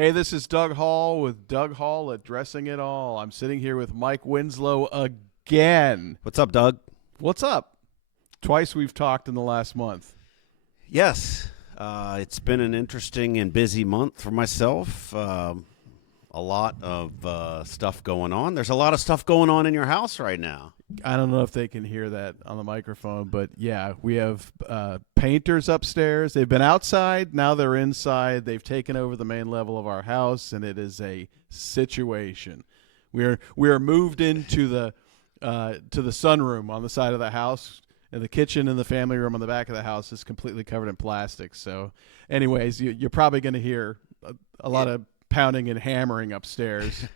Hey, this is Doug Hall with Doug Hall Addressing It All. I'm sitting here with Mike Winslow again. What's up, Doug? What's up? Twice we've talked in the last month. Yes, it's been an interesting and busy month for myself. A lot of stuff going on. There's a lot of stuff going on in your house right now. I don't know if they can hear that on the microphone, but yeah, we have painters upstairs. They've been outside, now they're inside. They've taken over the main level of our house, and it is a situation. We are moved into the sunroom on the side of the house, and the kitchen and the family room on the back of the house is completely covered in plastic. So, anyways, you're probably going to hear a lot of pounding and hammering upstairs.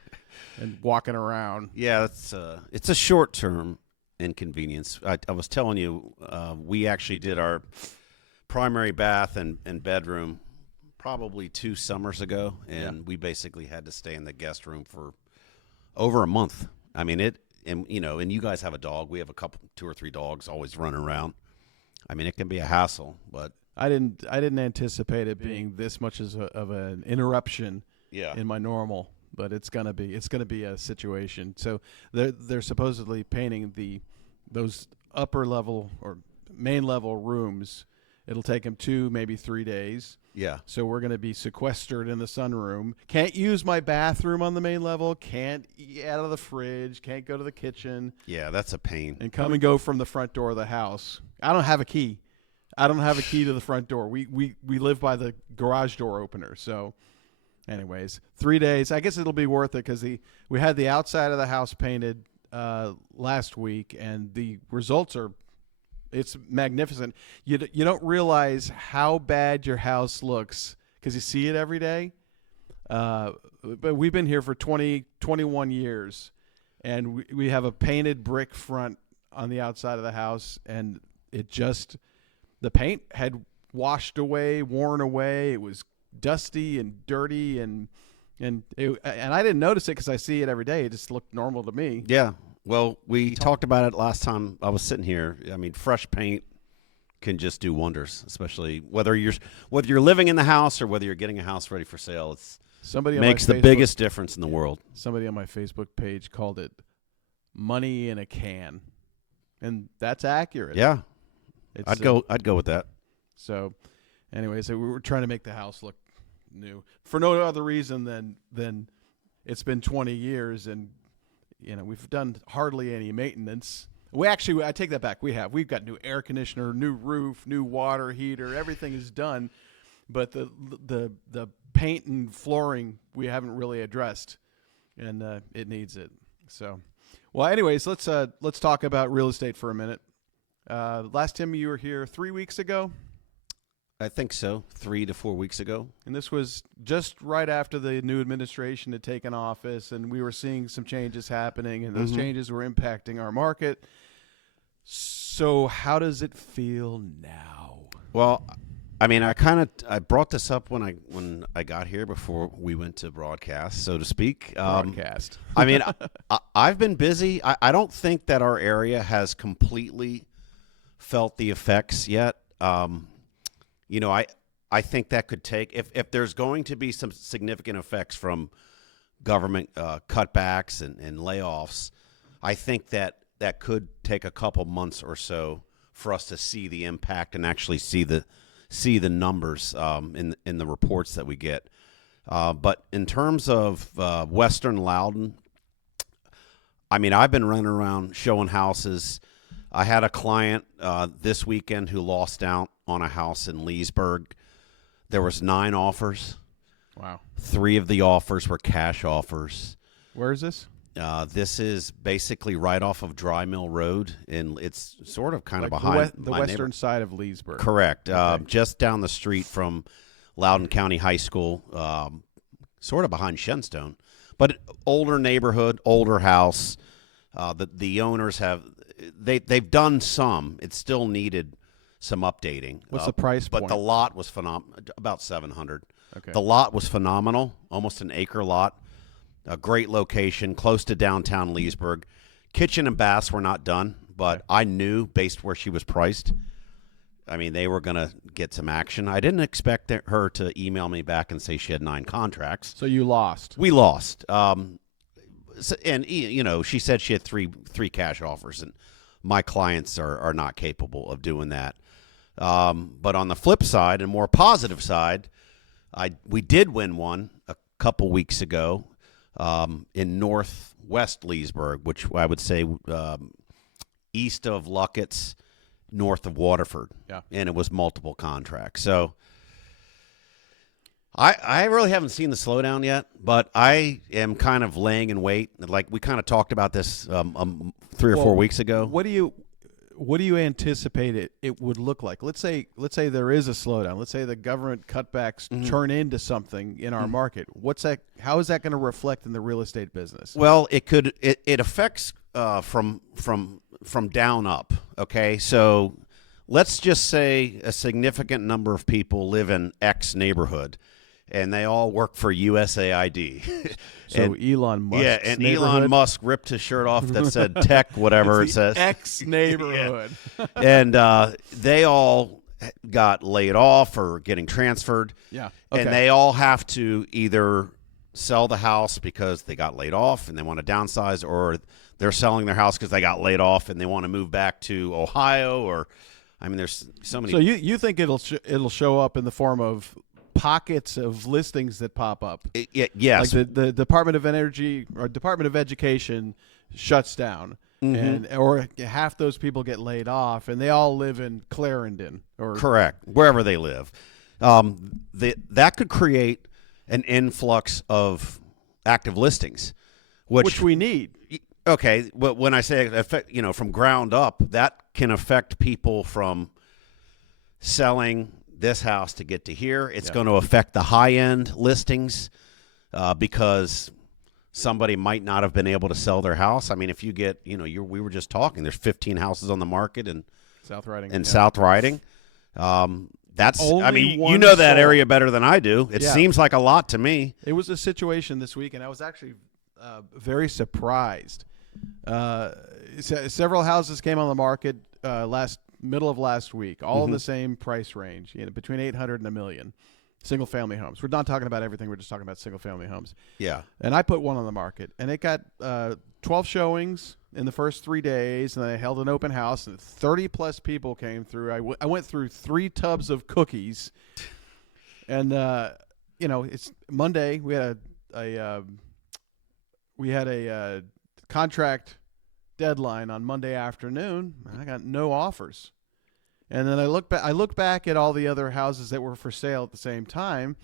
And walking around. Yeah, it's a short-term inconvenience. I was telling you, we actually did our primary bath and bedroom probably 2 summers ago, and we basically had to stay in the guest room for over a month. I mean, and you guys have a dog. We have two or three dogs always running around. I mean, it can be a hassle, but I didn't anticipate it being this much of an interruption in my normal. But it's gonna be a situation. So they're supposedly painting those upper level or main level rooms. It'll take them 2, maybe 3 days. Yeah. So we're gonna be sequestered in the sunroom. Can't use my bathroom on the main level. Can't eat out of the fridge. Can't go to the kitchen. Yeah, that's a pain. And come and go from the front door of the house. I don't have a key. I don't have a key to the front door. We live by the garage door opener. So. Anyways, 3 days. I guess it'll be worth it because we had the outside of the house painted last week, and the results it's magnificent. You don't realize how bad your house looks because you see it every day. But we've been here for 21 years, and we have a painted brick front on the outside of the house, and the paint had washed away, worn away. It was dusty and dirty and I didn't notice it because I see it every day. It just looked normal to me. Yeah. Well, we talked about it last time I was sitting here. I mean, fresh paint can just do wonders, especially whether you're living in the house or whether you're getting a house ready for sale. Makes the biggest difference in the world. Somebody on my Facebook page called it money in a can, and that's accurate. Yeah, I'd go with that. So, anyways, we were trying to make the house look new for no other reason than it's been 20 years and we've done hardly any maintenance. I take that back. We've got new air conditioner, new roof, new water heater. Everything is done, but the paint and flooring we haven't really addressed, and it needs it. So, well, anyways, let's talk about real estate for a minute. Last time you were here 3 weeks ago. I think so, 3 to 4 weeks ago. And this was just right after the new administration had taken office, and we were seeing some changes happening, and those changes were impacting our market. So how does it feel now? Well, I mean, I brought this up when I got here before we went to broadcast, so to speak. Broadcast. I mean, I've been busy. I don't think that our area has completely felt the effects yet. I think that could take if there's going to be some significant effects from government cutbacks and layoffs. I think that could take a couple months or so for us to see the impact and actually see the numbers in the reports that we get. But in terms of Western Loudoun, I mean, I've been running around showing houses. I had a client this weekend who lost out on a house in Leesburg. There was 9 offers. Wow. 3 of the offers were cash offers. Where is this? This is basically right off of Dry Mill Road, and it's sort of kind of behind the western side of Leesburg. Correct. Okay. Just down the street from Loudoun County High School, sort of behind Shenstone. But older neighborhood, older house. The owners they've done some. It still needed some updating. What's the price but point? The lot was phenomenal, about $700. Okay. The lot was phenomenal, almost an acre lot. A great location, close to downtown Leesburg. Kitchen and baths were not done, but I knew, based where she was priced, I mean, they were going to get some action. I didn't expect her to email me back and say she had 9 contracts. So you lost. We lost. And she said she had three cash offers, and my clients are not capable of doing that. But on the flip side, and more positive side, we did win one a couple weeks ago in northwest Leesburg, which I would say east of Luckett's, north of Waterford. Yeah. And it was multiple contracts. So I really haven't seen the slowdown yet, but I am kind of laying in wait. Like we kind of talked about this 3 or 4 weeks ago. What do you anticipate it would look like? Let's say there is a slowdown. Let's say the government cutbacks turn into something in our market. How is that going to reflect in the real estate business? Well, it affects from down up. Okay, so let's just say a significant number of people live in X neighborhood, and they all work for USAID. So Elon Musk. Elon Musk ripped his shirt off that said tech, whatever it says. X neighborhood. And they all got laid off or getting transferred. Yeah. Okay. And they all have to either sell the house because they got laid off and they want to downsize, or they're selling their house because they got laid off and they want to move back to Ohio. Or, I mean, there's so many. So you think it'll show up in the form of pockets of listings that pop up? Yes. Like the Department of Energy or Department of Education shuts down, or half those people get laid off, and they all live in Clarendon. Or correct, wherever they live. That could create an influx of active listings, which we need. Okay, but when I say affect, from ground up, that can affect people from selling this house to get to here. It's going to affect the high-end listings because somebody might not have been able to sell their house. I mean, if you get, we were just talking, there's 15 houses on the market in South Riding. South Riding. That's, Only I mean, one you know that sold. Area better than I do. It Yeah. seems like a lot to me. It was a situation this week, and I was actually very surprised. Several houses came on the market middle of last week, all in the same price range, between 800 and $1 million. Single family homes. We're not talking about everything. We're just talking about single family homes. Yeah. And I put one on the market, and it got 12 showings in the first 3 days, and then I held an open house, and 30 plus people came through. I went through 3 tubs of cookies, and it's Monday. We had a contract deadline on Monday afternoon. I got no offers. And then I look back at all the other houses that were for sale at the same time,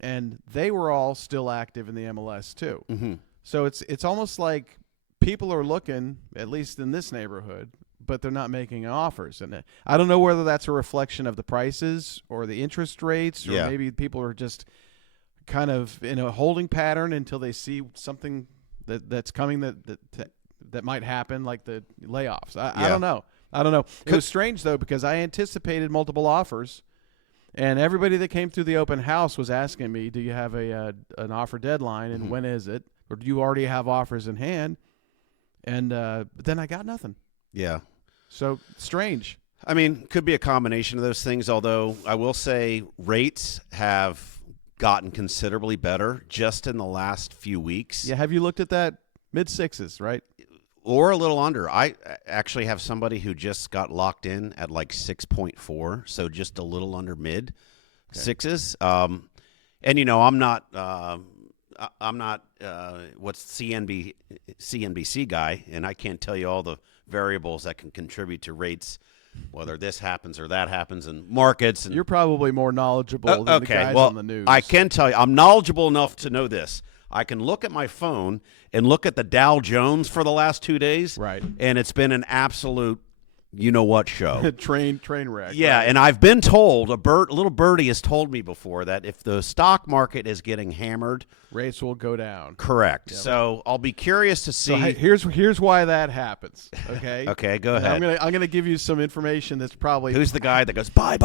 and they were all still active in the MLS too. Mm-hmm. So it's almost like people are looking, at least in this neighborhood, but they're not making offers. And I don't know whether that's a reflection of the prices or the interest rates, or maybe people are just kind of in a holding pattern until they see something that's coming that might happen, like the layoffs. I don't know. It was strange, though, because I anticipated multiple offers, and everybody that came through the open house was asking me, do you have an offer deadline, and when is it? Or do you already have offers in hand? And but then I got nothing. Yeah. So strange. I mean, could be a combination of those things, although I will say rates have gotten considerably better just in the last few weeks. Yeah, have you looked at that? Mid-6s, right? Or a little under. I actually have somebody who just got locked in at like 6.4, so just a little under mid sixes. And I'm not what's CNBC guy, and I can't tell you all the variables that can contribute to rates, whether this happens or that happens, and markets. And you're probably more knowledgeable than the guys on the news. I can tell you, I'm knowledgeable enough to know this. I can look at my phone and look at the Dow Jones for the last 2 days, right? And it's been an absolute, you-know-what show. train wreck. Yeah, right? And I've been told, a little birdie has told me before, that if the stock market is getting hammered, rates will go down. Correct. Yep. So I'll be curious to see. So here's why that happens. Okay. Okay, go ahead. I'm gonna give you some information that's probably. Who's the guy that goes buy?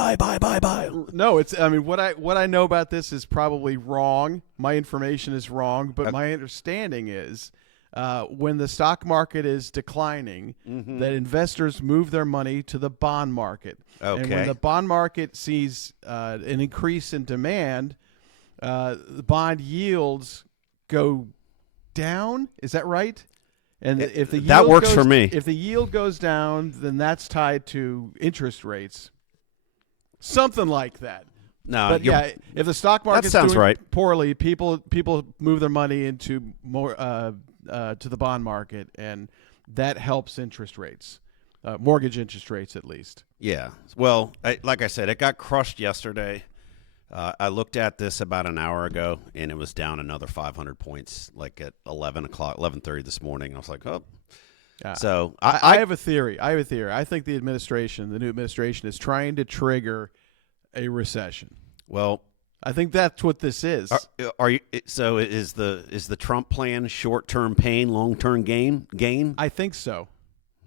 No, what I know about this is probably wrong. My information is wrong, but my understanding is when the stock market is declining, that investors move their money to the bond market. And when Okay. the bond market sees an increase in demand, the bond yields go down. Is that right? And if the that yield works goes, for me. If the yield goes down, then that's tied to interest rates. Something like that. No, But yeah, if the stock market's sounds doing right. poorly, people move their money into more to the bond market, and that helps interest rates, mortgage interest rates at least. Yeah. Well, like I said, it got crushed yesterday. I looked at this about an hour ago, and it was down another 500 points, like at 11:30 this morning. I was like, oh. So I have a theory. I think the new administration, is trying to trigger a recession. Well, I think that's what this is. are you? So is the Trump plan short-term pain, long-term gain? I think so.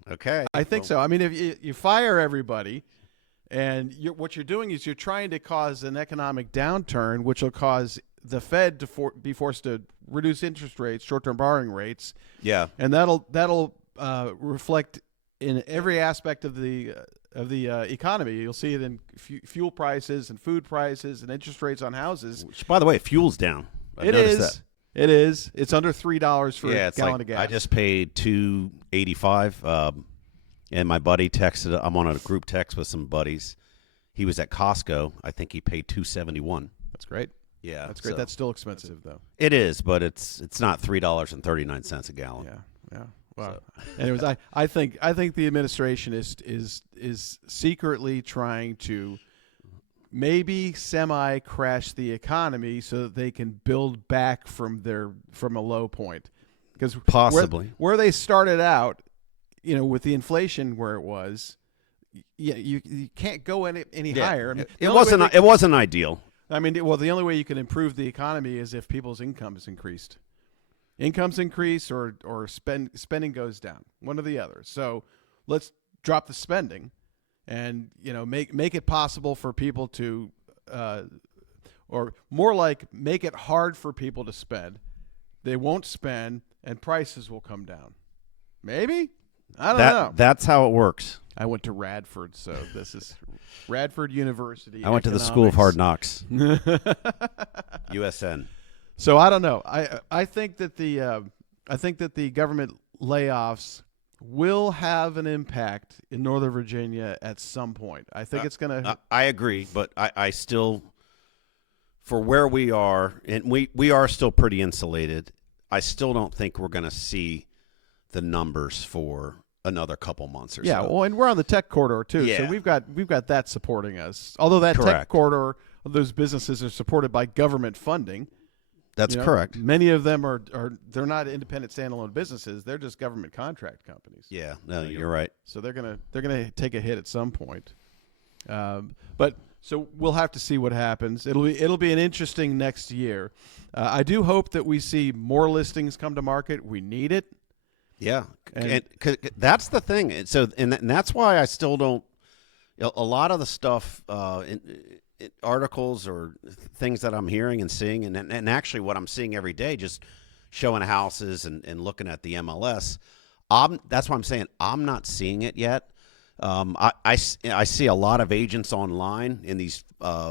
Okay. I think so. I mean, if you fire everybody, and what you're doing is you're trying to cause an economic downturn, which will cause the Fed to be forced to reduce interest rates, short-term borrowing rates. Yeah. And that'll reflect in every aspect of the economy. You'll see it in fuel prices and food prices and interest rates on houses. Which, by the way, fuel's down. It is. It is. It's under $3 for a gallon of gas. I just paid $2.85. And my buddy texted. I'm on a group text with some buddies. He was at Costco. I think he paid $2.71. That's great. Yeah, that's great. So That's still expensive though. it is, but it's not $3.39 a gallon. Yeah. Well, anyways, I think the administration is secretly trying to maybe semi-crash the economy so that they can build back from a low point. Because Possibly. where they started out, with the inflation where it was, you can't go any higher. I mean, it wasn't ideal. I mean, the only way you can improve the economy is if people's income is increased. Incomes increase or spending goes down, one or the other. So let's drop the spending, and make it possible for people to, or more like make it hard for people to spend. They won't spend, and prices will come down. Maybe. I don't know. That's how it works. I went to Radford, so this is Radford University. I went to the School of Hard Knocks. USN. So I don't know. I think that the government layoffs will have an impact in Northern Virginia at some point. I think it's going to. I agree, but I still, for where we are, and we are still pretty insulated. I still don't think we're going to see the numbers for another couple months or so. Yeah, well, and we're on the tech corridor too, so Yeah. we've got that supporting us. Although that tech Correct. corridor, those businesses are supported by government funding. That's correct. Many of them are they're not independent standalone businesses; they're just government contract companies. Yeah, no, you're right. So they're gonna take a hit at some point. But so we'll have to see what happens. It'll be an interesting next year. I do hope that we see more listings come to market. We need it. Yeah, and that's the thing. And that's why I still don't. A lot of the stuff, in articles or things that I'm hearing and seeing, and actually what I'm seeing every day, just showing houses and looking at the MLS. That's why I'm saying I'm not seeing it yet. I see a lot of agents online in these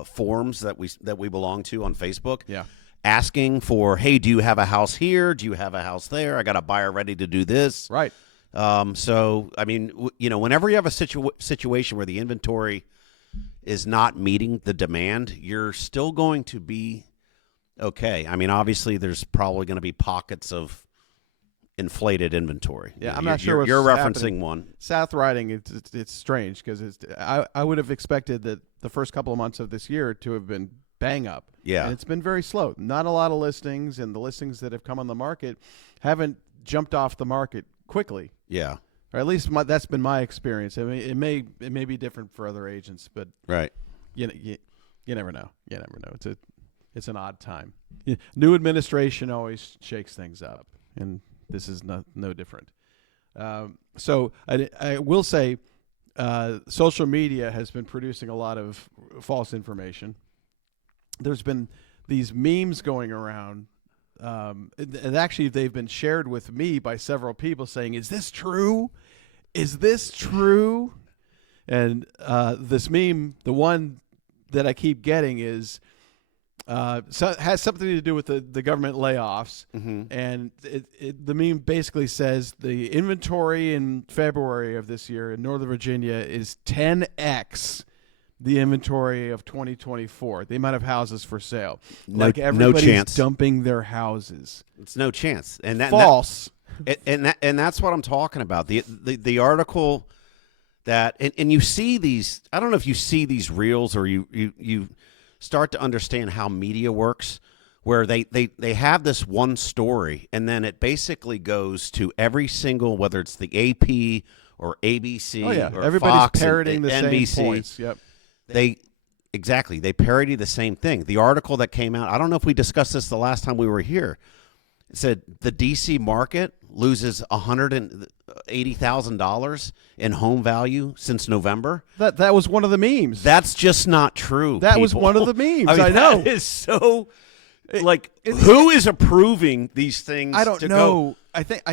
forums that we belong to on Facebook. Yeah. Asking for, hey, do you have a house here? Do you have a house there? I got a buyer ready to do this. Right. So, I mean, whenever you have a situation where the inventory is not meeting the demand, you're still going to be okay. I mean, obviously, there's probably going to be pockets of inflated inventory. Yeah, I'm not sure what's you're referencing happening. one. South Riding, it's strange because I would have expected that the first couple of months of this year to have been bang up. Yeah. And it's been very slow. Not a lot of listings, and the listings that have come on the market haven't jumped off the market quickly. Yeah. Or at least that's been my experience. I mean, it may be different for other agents, but Right. you never know. You never know. It's an odd time. New administration always shakes things up, and this is no different. So I will say, social media has been producing a lot of false information. There's been these memes going around and actually they've been shared with me by several people saying, "Is this true? Is this true?" And this meme, the one that I keep getting is has something to do with the government layoffs, and the meme basically says the inventory in February of this year in Northern Virginia is 10x the inventory of 2024, the amount of houses for sale. Like everybody's dumping their houses. It's no chance. And false. And that's what I'm talking about. The article that and you see these. I don't know if you see these reels or you start to understand how media works, where they have this one story and then it basically goes to every single, whether it's the AP or ABC or everybody's Fox parroting the NBC. same points. Yep. They parody the same thing. The article that came out, I don't know if we discussed this the last time we were here. It said the DC market loses $180,000 in home value since November. That was one of the memes. That's just not true. That was one of the memes. I know. That is so. Who is approving these things? I don't Go? know. I think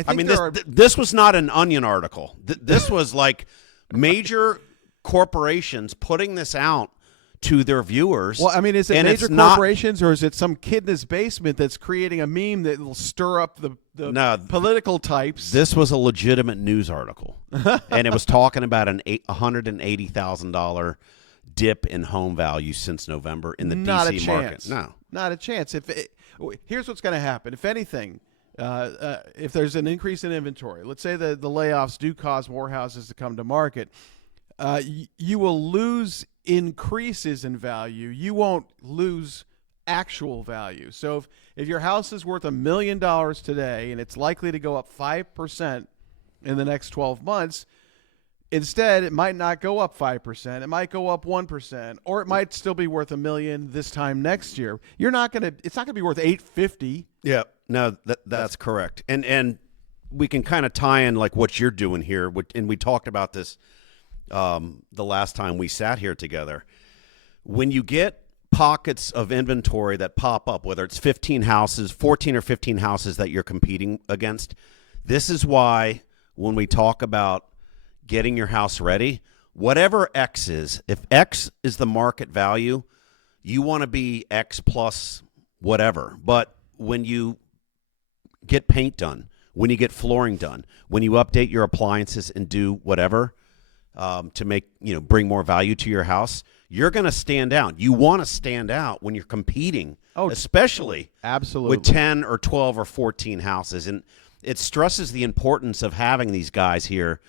this was not an Onion article. This was like major corporations putting this out to their viewers. Well, I mean, is it major corporations or is it some kid in his basement that's creating a meme that will stir up the political types? This was a legitimate news article, and it was talking about an $180,000 dip in home value since November in the DC market. No, not a chance. Here's what's going to happen. If anything, if there's an increase in inventory, let's say that the layoffs do cause more houses to come to market, you will lose increases in value. You won't lose actual value. So if your house is worth $1 million today and it's likely to go up 5% in the next 12 months, instead it might not go up 5%. It might go up 1%, or it might still be worth $1 million this time next year. It's not going to be worth $850. Yeah, no, that's correct. And we can kind of tie in like what you're doing here, and we talked about this the last time we sat here together. When you get pockets of inventory that pop up, whether it's 14 or 15 houses that you're competing against, this is why when we talk about getting your house ready, whatever X is, if X is the market value, you want to be X plus whatever. But when you get paint done, when you get flooring done, when you update your appliances and do whatever, to make, bring more value to your house, you're going to stand out. You want to stand out when you're competing, especially absolutely with 10 or 12 or 14 houses. And it stresses the importance of having these guys here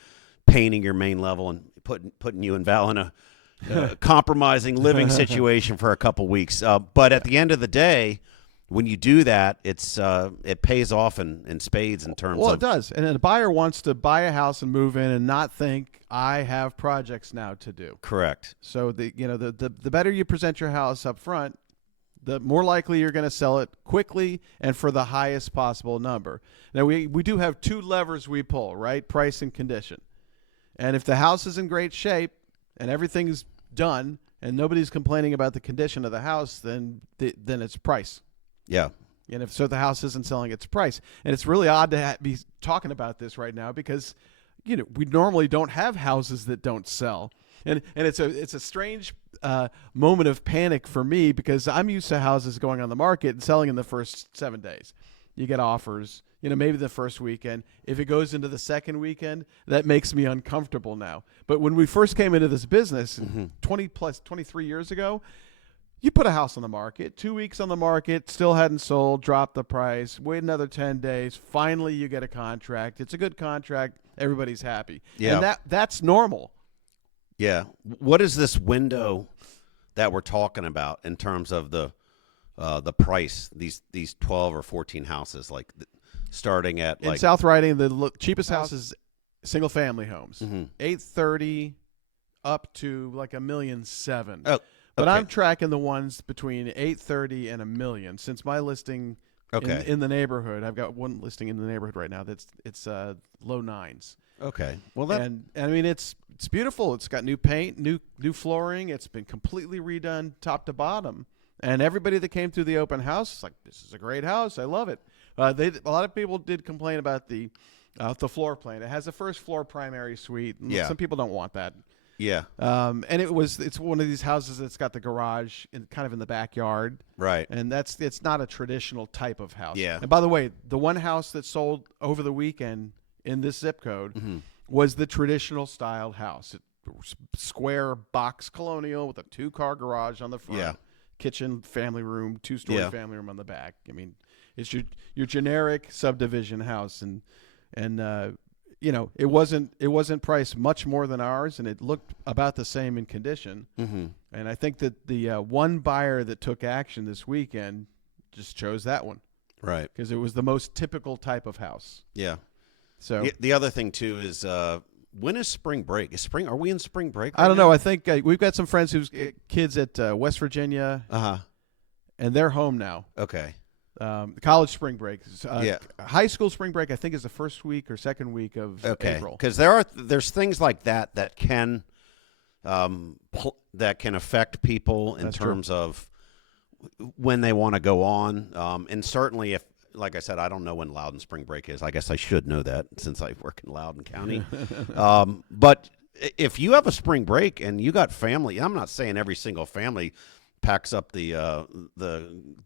painting your main level and putting you and Val in a compromising living situation for a couple weeks. But at the end of the day, when you do that, it pays off in spades in terms of. Well, it does. And a buyer wants to buy a house and move in and not think, I have projects now to do. Correct. So the better you present your house up front, the more likely you're going to sell it quickly and for the highest possible number. Now, we do have two levers we pull, right? Price and condition. And if the house is in great shape and everything's done and nobody's complaining about the condition of the house, then it's price. Yeah. And if the house isn't selling, its price. And it's really odd to be talking about this right now because, we normally don't have houses that don't sell. And it's a strange moment of panic for me because I'm used to houses going on the market and selling in the first 7 days. You get offers, maybe the first weekend. If it goes into the second weekend, that makes me uncomfortable now. But when we first came into this business 23 years ago, you put a house on the market, 2 weeks on the market, still hadn't sold, drop the price, wait another 10 days. Finally, you get a contract. It's a good contract. Everybody's happy. Yeah. And that's normal. Yeah. What is this window that we're talking about in terms of the price? These 12 or 14 houses, like starting at in South Riding, the cheapest house is single family homes, $830 up to like $1.7 million. Oh. But okay. I'm tracking the ones between $830 and $1 million. Since my listing in the neighborhood, I've got one listing in the neighborhood right now it's low nines. Okay. Well, and I mean it's beautiful. It's got new paint, new flooring. It's been completely redone top to bottom, And everybody that came through the open house is like, this is a great house. I love it. A lot of people did complain about the floor plan. It has the first floor primary suite. Yeah. Some people don't want that. Yeah. And it's one of these houses that's got the garage kind of in the backyard. Right. And it's not a traditional type of house. Yeah. And by the way, the one house that sold over the weekend in this zip code was the traditional styled house. It was square box colonial with a 2-car garage on the front. Yeah. Kitchen, family room, 2-story Yeah. family room on the back. I mean, it's your generic subdivision house, and it wasn't priced much more than ours, and it looked about the same in condition. Mm-hmm. And I think that the one buyer that took action this weekend just chose that one, Right. because it was the most typical type of house. Yeah. So The other thing too is when is spring break? Are we in spring break? I don't know. I think we've got some friends whose kids at West Virginia, and they're home now. Okay. College spring break. Yeah. High school spring break, I think, is the first week or second week of April. Because there's things like that can affect people in That's terms of when they want to go on, and certainly if, like I said, I don't know when Loudoun spring break is. I guess I should know that since I work in Loudoun County. But if you have a spring break and you got family, I'm not saying every single family packs up the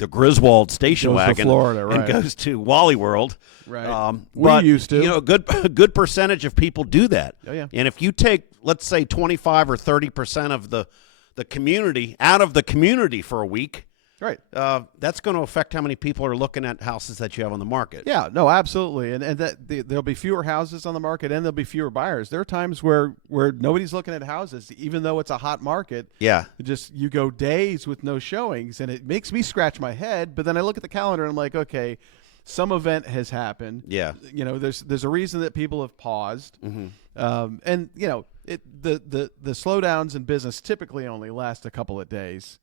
Griswold station Goes to wagon Florida, and right. goes to Wally World. Right. But, we used to. a good percentage of people do that. Oh, yeah. And if you take, let's say, 25 or 30% of the community out of the community for a week, Right. that's going to affect how many people are looking at houses that you have on the market. Yeah, no, absolutely. And there'll be fewer houses on the market, and there'll be fewer buyers. There are times where nobody's looking at houses, even though it's a hot market. Yeah. You go days with no showings, and it makes me scratch my head. But then I look at the calendar, and I'm like, okay, some event has happened. Yeah. There's a reason that people have paused. Mm-hmm. And the slowdowns in business typically only last a couple of days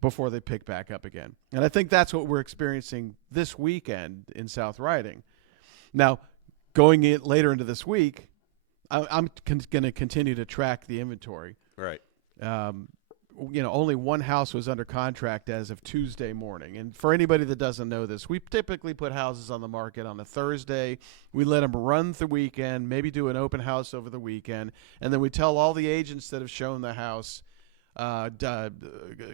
before they pick back up again. And I think that's what we're experiencing this weekend in South Riding. Now, going later into this week, I'm going to continue to track the inventory. Right. Only one house was under contract as of Tuesday morning. And for anybody that doesn't know this, we typically put houses on the market on a Thursday. We let them run through the weekend, maybe do an open house over the weekend, and then we tell all the agents that have shown the house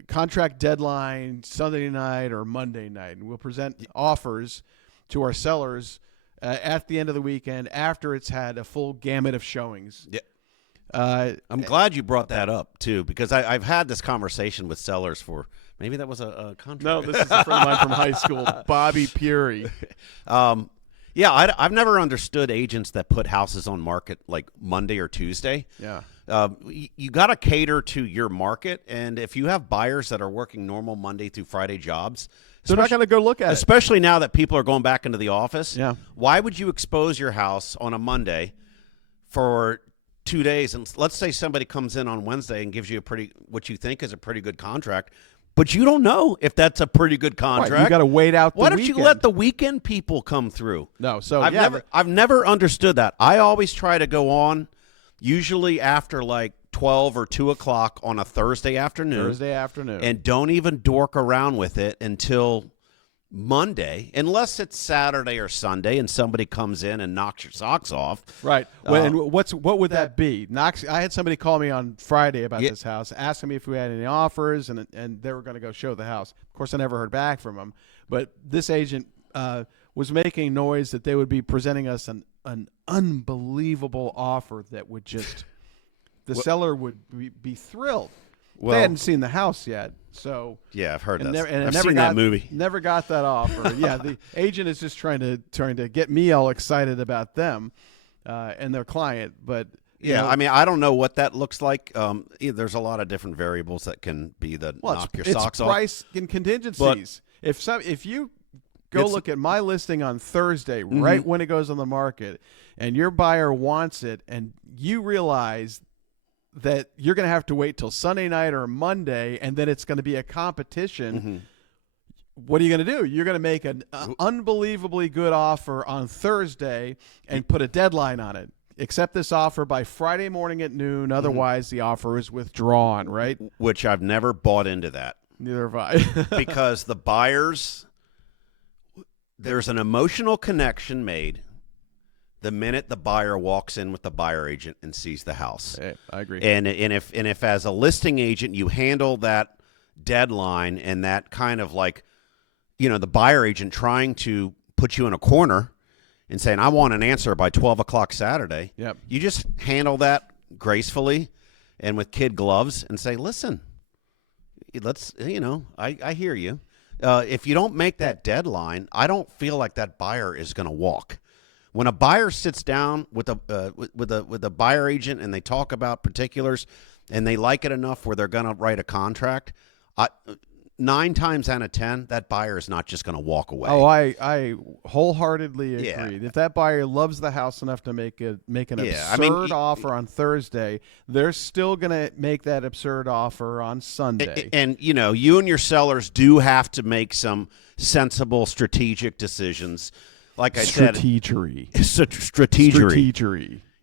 contract deadline Sunday night or Monday night, and we'll present offers to our sellers at the end of the weekend after it's had a full gamut of showings. Yeah. I'm glad you brought that up too, because I've had this conversation with sellers for maybe that was a contract. No, this is a friend of mine from high school, Bobby Peary. Yeah, I've never understood agents that put houses on market like Monday or Tuesday. Yeah. You got to cater to your market, and if you have buyers that are working normal Monday through Friday jobs, They're not going to go look at it. especially now that people are going back into the office. Yeah. Why would you expose your house on a Monday for 2 days? And let's say somebody comes in on Wednesday and gives you what you think is a pretty good contract, but you don't know if that's a pretty good contract. Right, you got to wait out the Why don't weekend. you let the weekend people come through? No, so I've never understood that. I always try to go on usually after like 12 or 2 o'clock on a Thursday afternoon. And don't even dork around with it until Monday, unless it's Saturday or Sunday and somebody comes in and knocks your socks off. Right. And what would that be? I had somebody call me on Friday about this house, asking me if we had any offers, and they were going to go show the house. Of course, I never heard back from them. But this agent was making noise that they would be presenting us an unbelievable offer that would just the seller would be thrilled. They hadn't seen the house yet, so yeah, I've heard that. I've seen that movie. Never got that offer. Yeah, the agent is just trying to get me all excited about them and their client. But I mean, I don't know what that looks like. There's a lot of different variables that can be the knock your socks off. It's price and contingencies. If you go look at my listing on Thursday, right when it goes on the market, and your buyer wants it, and you realize that you're going to have to wait till Sunday night or Monday, and then it's going to be a competition. What are you going to do? You're going to make an unbelievably good offer on Thursday and put a deadline on it. Accept this offer by Friday morning at noon. Otherwise, the offer is withdrawn, right? Which I've never bought into that. Neither have I. because the buyers, there's an emotional connection made the minute the buyer walks in with the buyer agent and sees the house. Hey, I agree. And if as a listing agent you handle that deadline and that kind of like, the buyer agent trying to put you in a corner and saying, I want an answer by 12 o'clock Saturday. Yep. You just handle that gracefully and with kid gloves and say, listen, let's, I hear you. If you don't make that deadline, I don't feel like that buyer is going to walk. When a buyer sits down with a buyer agent and they talk about particulars and they like it enough where they're going to write a contract, 9 times out of 10, that buyer is not just going to walk away. Oh, I wholeheartedly agree. Yeah. If that buyer loves the house enough to make an absurd offer on Thursday, they're still going to make that absurd offer on Sunday. And you and your sellers do have to make some sensible strategic decisions. Like I said, strategery.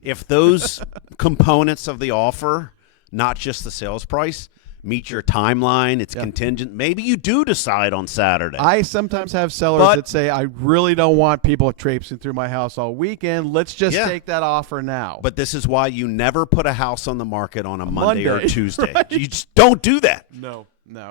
If those components of the offer, not just the sales price, meet your timeline, it's contingent. Maybe you do decide on Saturday. I sometimes have sellers that say, I really don't want people traipsing through my house all weekend. Let's just take that offer now. But this is why you never put a house on the market on a Monday or Tuesday. Right? You just don't do that. No.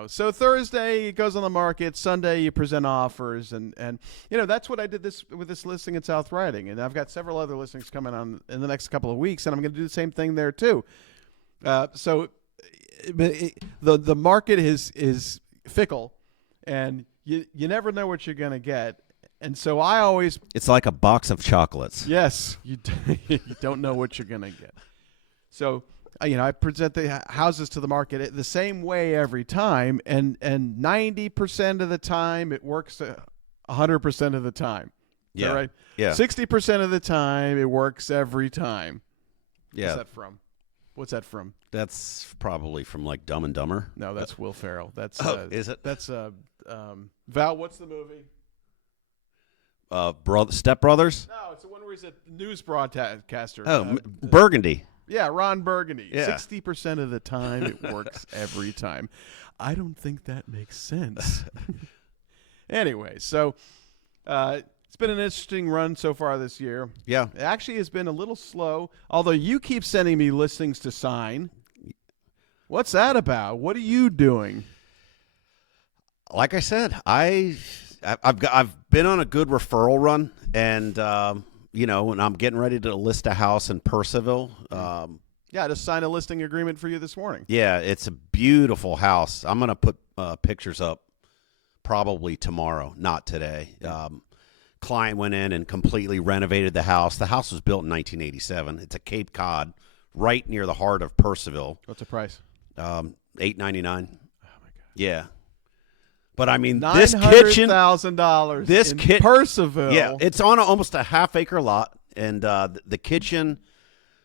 So Thursday it goes on the market. Sunday you present offers, and that's what I did with this listing in South Riding, and I've got several other listings coming on in the next couple of weeks, and I'm going to do the same thing there too. So the market is fickle, and you never know what you're going to get, and so it's like a box of chocolates. Yes, you don't know what you're going to get. So. I present the houses to the market the same way every time, and 90% of the time it works 100% of the time. Is that right? Yeah. 60% of the time it works every time. Yeah. What's that from? That's probably from like Dumb and Dumber. No, that's Will Ferrell. That's is it? That's Val. What's the movie? Step Brothers. No, it's the one where he's a news broadcaster. Burgundy. Yeah, Ron Burgundy. Yeah. 60% of the time, it works every time. I don't think that makes sense. Anyway, so it's been an interesting run so far this year. Yeah. It actually has been a little slow, although you keep sending me listings to sign. What's that about? What are you doing? Like I said, I've been on a good referral run, and when I'm getting ready to list a house in Purcellville. I just signed a listing agreement for you this morning. Yeah, it's a beautiful house. I'm going to put pictures up probably tomorrow, not today. Client went in and completely renovated the house. The house was built in 1987. It's a Cape Cod right near the heart of Purcellville. What's the price? $899. Oh, my God. Yeah. But I mean, this kitchen, $900,000. This Purcellville. Yeah, it's on almost a half-acre lot, and the kitchen,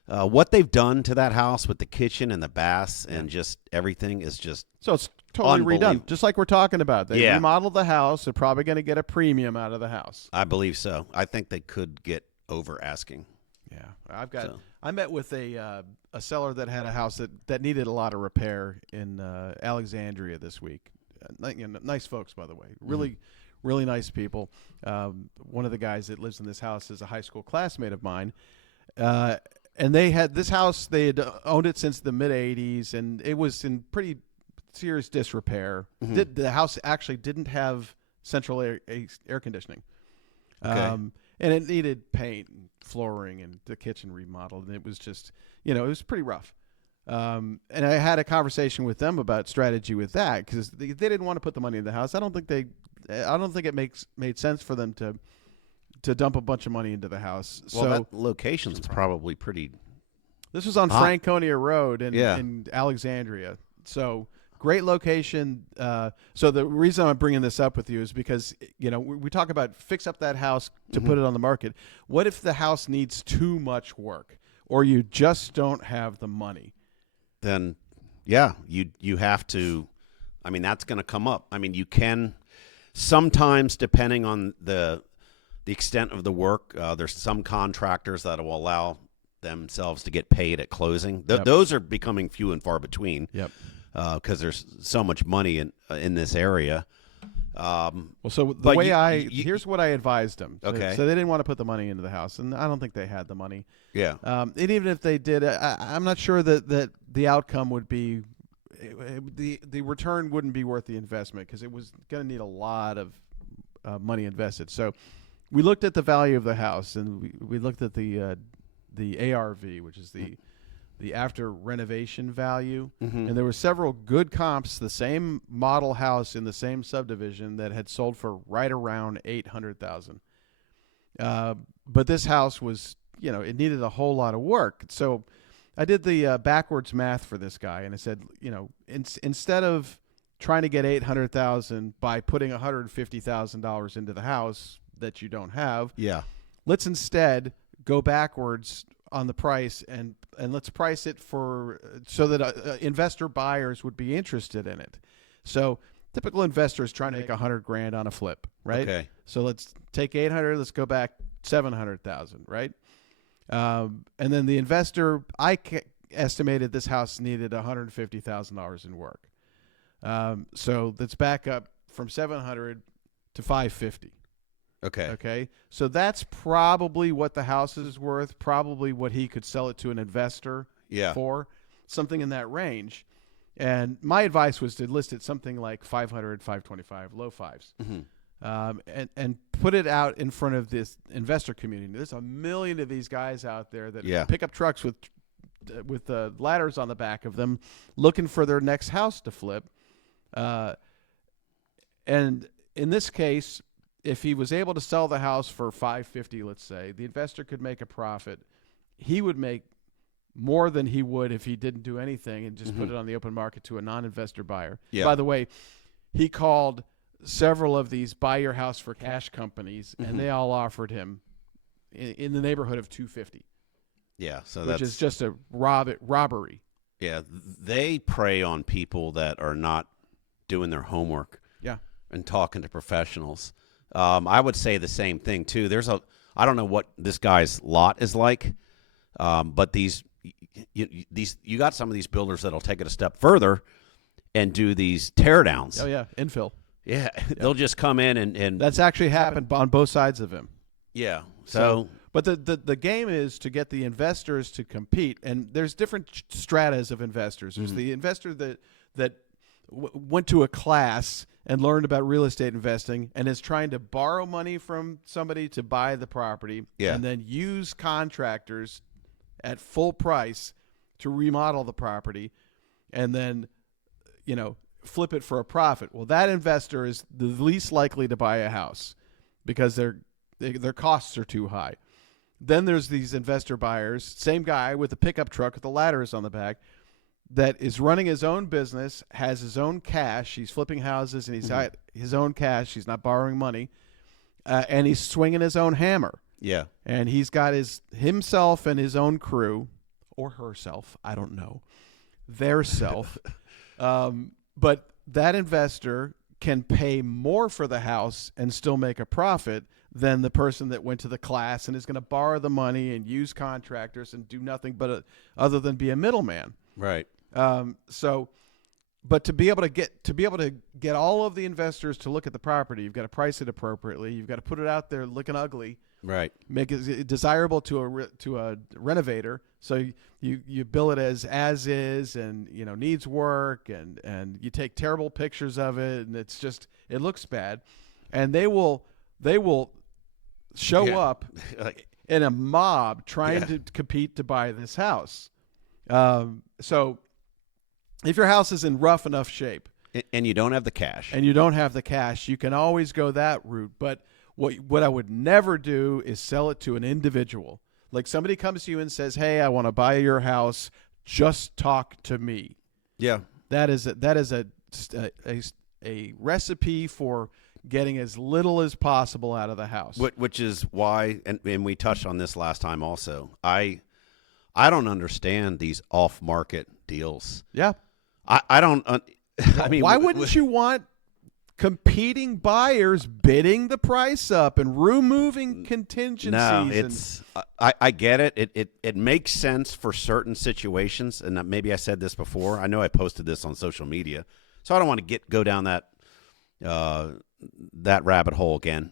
what they've done to that house with the kitchen and the baths and just everything is just so it's totally redone, just like we're talking about. They remodeled the house. They're probably going to get a premium out of the house. I believe so. I think they could get over asking. Yeah, I met with a seller that had a house that needed a lot of repair in Alexandria this week. Nice folks, by the way. Really, really nice people. One of the guys that lives in this house is a high school classmate of mine. And they had this house. They had owned it since the mid-'80s, and it was in pretty serious disrepair. The house actually didn't have central air conditioning. Okay. And it needed paint and flooring and the kitchen remodeled. And it was just, it was pretty rough. And I had a conversation with them about strategy with that because they didn't want to put the money in the house. I don't think it made sense for them to dump a bunch of money into the house. Well, so that location's probably pretty. This was on Franconia Road in Alexandria. So great location. So the reason I'm bringing this up with you is because we talk about fix up that house to put it on the market. What if the house needs too much work, or you just don't have the money? Then, you have to. I mean, that's going to come up. I mean, you can sometimes, depending on the extent of the work, there's some contractors that will allow themselves to get paid at closing. Those are becoming few and far between. Yep. because there's so much money in this area. Well, so the but way here's what I advised them. Okay. So they didn't want to put the money into the house, and I don't think they had the money. Yeah. And even if they did, I'm not sure that the outcome would be, the return wouldn't be worth the investment because it was going to need a lot of money invested. So we looked at the value of the house, and we looked at the ARV, which is the after renovation value, and there were several good comps, the same model house in the same subdivision that had sold for right around $800,000. But this house was, it needed a whole lot of work. So I did the backwards math for this guy, and I said, instead of trying to get $800,000 by putting $150,000 into the house that you don't have, let's instead go backwards on the price and let's price it so that investor buyers would be interested in it. So typical investor is trying to make $100,000 on a flip, right? Okay. So let's take 800, let's go back 700,000, right? And then the investor, estimated this house needed $150,000 in work. So let's back up from 700 to 550. Okay. So that's probably what the house is worth, probably what he could sell it to an investor for, something in that range. And my advice was to list it something like 500, 525, low fives. And put it out in front of this investor community. There's a million of these guys out there that pick up trucks with ladders on the back of them looking for their next house to flip. And in this case, if he was able to sell the house for $550, let's say, the investor could make a profit. He would make more than he would if he didn't do anything and just put it on the open market to a non-investor buyer. By the way, he called several of these buy your house for cash companies, and they all offered him in the neighborhood of $250. Yeah, so which is just a robbery. Yeah, they prey on people that are not doing their homework. Yeah, and talking to professionals. I would say the same thing too. I don't know what this guy's lot is like, but you got some of these builders that'll take it a step further and do these teardowns. Oh yeah, infill. Yeah, they'll just come in and that's actually happened on both sides of him. Yeah. So but the game is to get the investors to compete, and there's different stratas of investors. There's the investor that went to a class and learned about real estate investing and is trying to borrow money from somebody to buy the property and then use contractors at full price to remodel the property and then, flip it for a profit. Well, that investor is the least likely to buy a house because their costs are too high. Then there's these investor buyers, same guy with a pickup truck with the ladders on the back, that is running his own business, has his own cash. He's flipping houses, and he's got his own cash. He's not borrowing money, and he's swinging his own hammer. Yeah, and he's got himself and his own crew, or herself, I don't know, their self. But that investor can pay more for the house and still make a profit than the person that went to the class and is going to borrow the money and use contractors and do nothing but other than be a middleman. Right. But to be able to get all of the investors to look at the property, you've got to price it appropriately. You've got to put it out there looking ugly. Right. Make it desirable to a renovator. So you bill it as is, and needs work, and you take terrible pictures of it, and it looks bad, and they will show up in a mob trying to compete to buy this house. So if your house is in rough enough shape and you don't have the cash, you can always go that route. But what I would never do is sell it to an individual. Like somebody comes to you and says, "Hey, I want to buy your house. Just talk to me." Yeah, that is a recipe for getting as little as possible out of the house. Which is why, and we touched on this last time also. I don't understand these off-market deals. Yeah. I don't. I mean, why wouldn't you want competing buyers bidding the price up and removing contingencies. No, it's I get it. It makes sense for certain situations, and maybe I said this before. I know I posted this on social media, so I don't want to go down that rabbit hole again.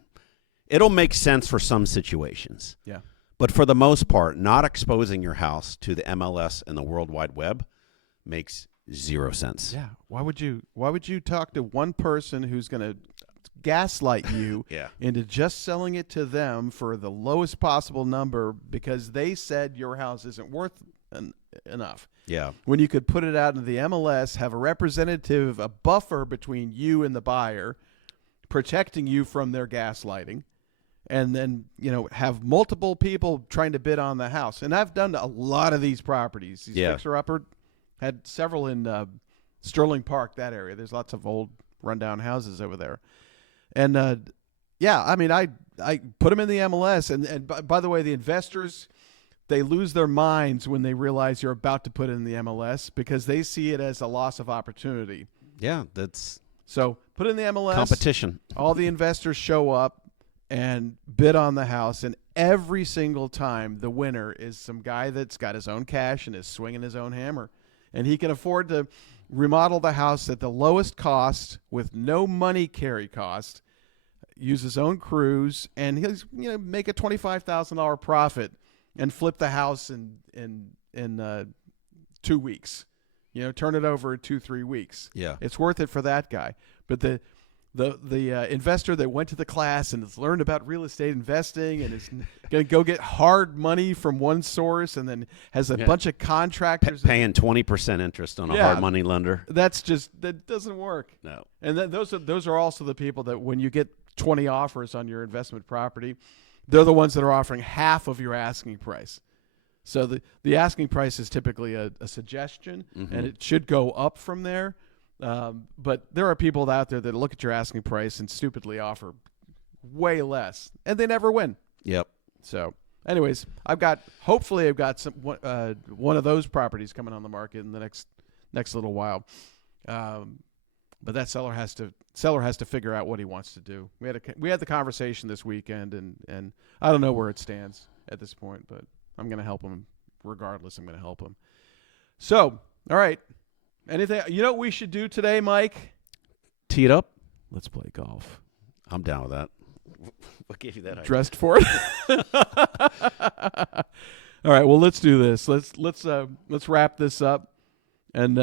It'll make sense for some situations. Yeah. But for the most part, not exposing your house to the MLS and the World Wide Web makes zero sense. Yeah. Why would you talk to one person who's going to gaslight you Yeah. into just selling it to them for the lowest possible number because they said your house isn't worth enough? Yeah. When you could put it out into the MLS, have a representative, a buffer between you and the buyer, protecting you from their gaslighting, and then, have multiple people trying to bid on the house. And I've done a lot of these properties. These fixer-upper, had several in Sterling Park, that area. There's lots of old rundown houses over there. And, I put them in the MLS. And by the way, the investors, they lose their minds when they realize you're about to put it in the MLS because they see it as a loss of opportunity. Yeah, that's So put it in the MLS. competition. All the investors show up and bid on the house, and every single time the winner is some guy that's got his own cash and is swinging his own hammer, and he can afford to remodel the house at the lowest cost with no money carry cost, use his own crews, and he's make a $25,000 profit and flip the house in 2 weeks. Turn it over in 2-3 weeks. Yeah. It's worth it for that guy. But the investor that went to the class and has learned about real estate investing and is going to go get hard money from one source and then has a bunch of contractors Paying 20% interest on a hard money lender. That doesn't work. No. And those are also the people that when you get 20 offers on your investment property, they're the ones that are offering half of your asking price. So the asking price is typically a suggestion, and it should go up from there. But there are people out there that look at your asking price and stupidly offer way less, and they never win. Yep. So, anyways, hopefully I've got some one of those properties coming on the market in the next little while. But that seller has to figure out what he wants to do. We had the conversation this weekend, and I don't know where it stands at this point, but I'm going to help him regardless. I'm going to help him. So, all right. Anything what we should do today, Mike? Tee it up. Let's play golf. I'm down with that. What gave you that idea? Dressed for it. All right. Well, let's do this. Let's wrap this up, and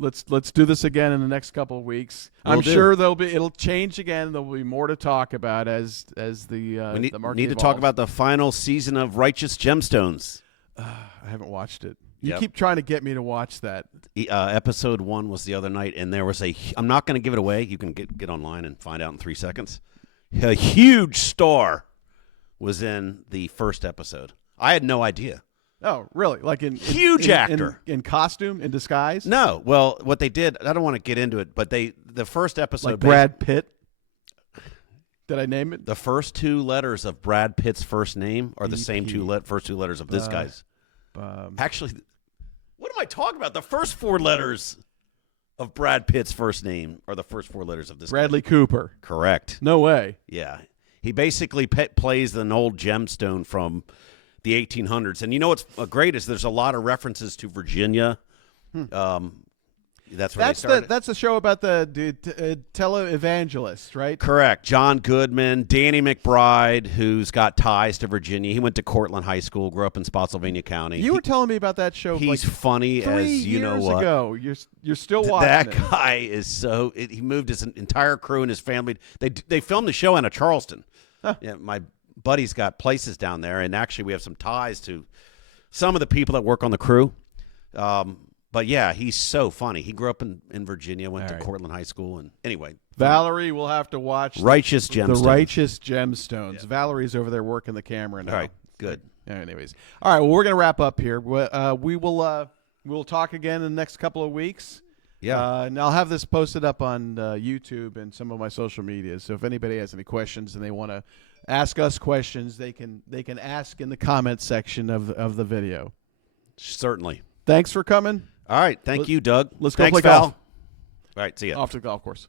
let's do this again in the next couple of weeks. I'm sure it'll change again. There'll be more to talk about as the we the market need to evolves. talk about the final season of Righteous Gemstones. I haven't watched it. You Yep. keep trying to get me to watch that. Episode 1 was the other night, and there was I'm not going to give it away. You can get online and find out in 3 seconds. A huge star was in the first episode. I had no idea. Oh, really? Like Huge actor. in costume, in disguise? No. Well, what they did, I don't want to get into it, but the first episode. Like Brad Pitt? Did I name it? The first 2 letters of Brad Pitt's first name are the same BP. first 2 letters of this guy's. Actually, what am I talking about? The first 4 letters of Brad Pitt's first name are the first 4 letters of this Bradley guy. Cooper. Correct. No way. Yeah. He basically plays an old gemstone from the 1800s. And what's great is there's a lot of references to Virginia. That's where they started. That's the show about the televangelist, right? Correct. John Goodman, Danny McBride, who's got ties to Virginia. He went to Cortland High School, grew up in Spotsylvania County. You were telling me about that show. He's like funny 3 as you know years what. ago. You're still watching That it. guy is so. He moved his entire crew and his family. They filmed the show out of Charleston. Huh. Yeah, my buddy's got places down there, and actually we have some ties to some of the people that work on the crew. But yeah, he's so funny. He grew up in Virginia, went to Cortland High School, and anyway. Valerie will have to watch Righteous Gemstones. The Righteous Gemstones. Yeah. Valerie's over there working the camera now. All right, good. Anyways, all right. Well, we're gonna wrap up here. We'll talk again in the next couple of weeks. Yeah. And I'll have this posted up on YouTube and some of my social media. So if anybody has any questions and they want to ask us questions, they can ask in the comments section of the video. Certainly. Thanks for coming. All right. Thank you, Doug. Let's go Thanks, play Val. golf. All right. See ya. Off to the golf course.